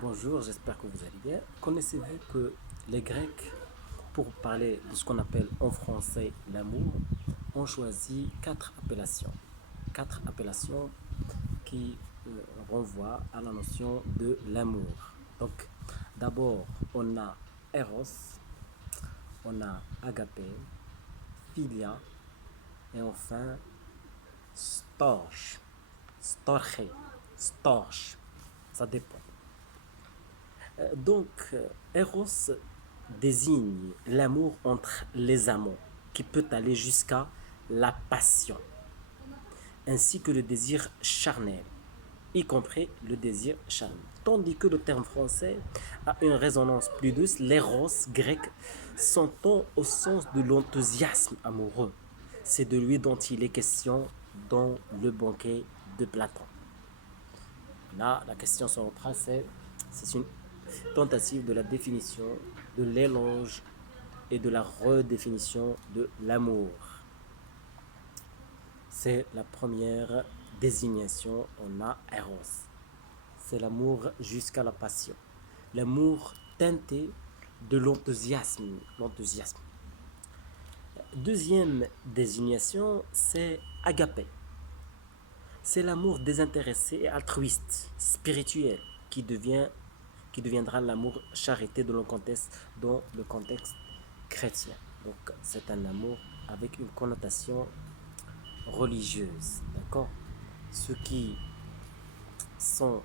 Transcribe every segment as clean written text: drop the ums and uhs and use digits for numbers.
Bonjour, j'espère que vous allez bien. Connaissez-vous que les Grecs, pour parler de ce qu'on appelle en français l'amour, ont choisi quatre appellations. Quatre appellations qui renvoient à la notion de l'amour. Donc, d'abord, on a Eros, on a Agapé, Philia et enfin Storge. Storge. Storge. Ça dépend. Eros désigne l'amour entre les amants, qui peut aller jusqu'à la passion, ainsi que le désir charnel, y compris le désir charnel. Tandis que le terme français a une résonance plus douce, l'éros grec s'entend au sens de l'enthousiasme amoureux. C'est de lui dont il est question dans le banquet de Platon. Là, la question centrale, c'est une tentative de la définition, de l'éloge et de la redéfinition de l'amour. C'est la première désignation, on a Eros. C'est l'amour jusqu'à la passion. L'amour teinté de l'enthousiasme. L'enthousiasme. Deuxième désignation, c'est Agapé. C'est l'amour désintéressé et altruiste, spirituel, qui deviendra l'amour charité dans le contexte chrétien. Donc c'est un amour avec une connotation religieuse, d'accord. Ceux qui sont,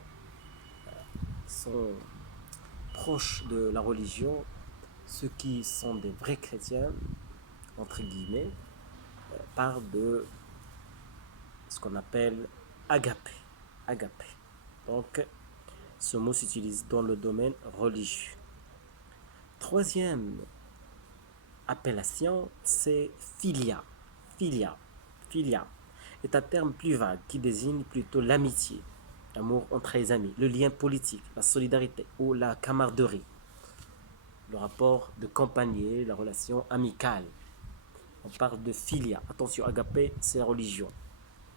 sont proches de la religion, ceux qui sont des vrais chrétiens, entre guillemets, parlent de ce qu'on appelle agapé. Agapé. Donc, ce mot s'utilise dans le domaine religieux. Troisième appellation, c'est philia. Philia. Philia est un terme plus vague qui désigne plutôt l'amitié, l'amour entre les amis, le lien politique, la solidarité ou la camaraderie, le rapport de compagnie, la relation amicale. On parle de philia. Attention, agapé, c'est la religion.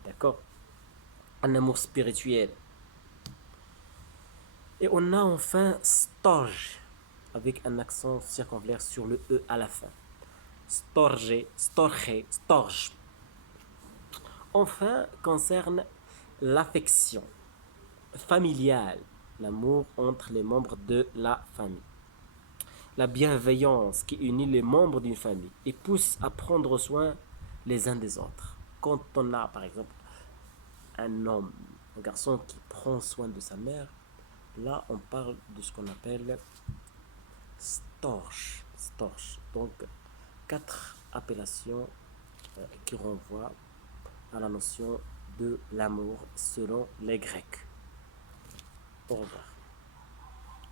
D'accord. Un amour spirituel. Et on a enfin storge, avec un accent circonflexe sur le E à la fin. Storge, storge, storge. Enfin, concerne l'affection familiale, l'amour entre les membres de la famille. La bienveillance qui unit les membres d'une famille et pousse à prendre soin les uns des autres. Quand on a, par exemple, un homme, un garçon qui prend soin de sa mère, là, on parle de ce qu'on appelle storge. Storge. Donc, quatre appellations qui renvoient à la notion de l'amour selon les Grecs. Au revoir.